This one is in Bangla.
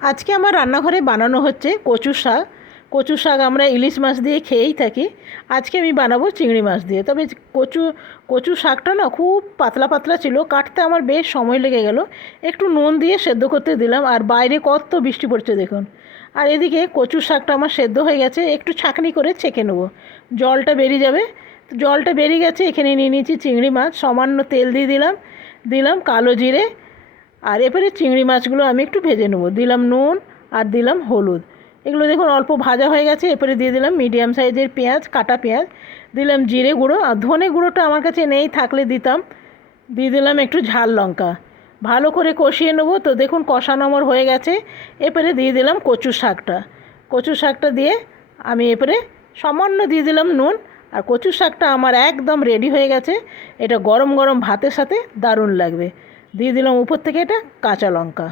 আজকে আমার রান্নাঘরে বানানো হচ্ছে কচু শাক। কচু শাক আমরা ইলিশ মাছ দিয়ে খেয়েই থাকি। আজকে আমি বানাবো চিংড়ি মাছ দিয়ে। তবে কচু কচু শাকটা না খুব পাতলা পাতলা ছিল, কাটতে আমার বেশ সময় লেগে গেল। একটু নুন দিয়ে সেদ্ধ করতে দিলাম, আর বাইরে কত বৃষ্টি পড়ছে দেখুন। আর এদিকে কচু শাকটা আমার সেদ্ধ হয়ে গেছে, একটু ছাঁকনি করে ছেঁকে নেবো, জলটা বেরিয়ে যাবে। জলটা বেরিয়ে গেছে, এখানে নিয়ে নিয়েছি চিংড়ি মাছ। সামান্য তেল দিয়ে দিলাম, দিলাম কালো জিরে। আর এবারে চিংড়ি মাছগুলো আমি একটু ভেজে নেবো, দিলাম নুন আর দিলাম হলুদ। এগুলো দেখুন অল্প ভাজা হয়ে গেছে। এরপরে দিয়ে দিলাম মিডিয়াম সাইজের পেঁয়াজ, কাটা পেঁয়াজ। দিলাম জিরে গুঁড়ো, আর ধনে গুঁড়োটা আমার কাছে নেই, থাকলে দিতাম। দিয়ে দিলাম একটু ঝাল লঙ্কা। ভালো করে কষিয়ে নেবো। তো দেখুন কষানো আমার হয়ে গেছে। এরপরে দিয়ে দিলাম কচু শাকটা। কচু শাকটা দিয়ে আমি এরপরে সামান্য দিয়ে দিলাম নুন। আর কচু শাকটা আমার একদম রেডি হয়ে গেছে। এটা গরম গরম ভাতের সাথে দারুণ লাগবে। দিয়ে দিলাম উপর থেকে এটা কাঁচা লঙ্কা।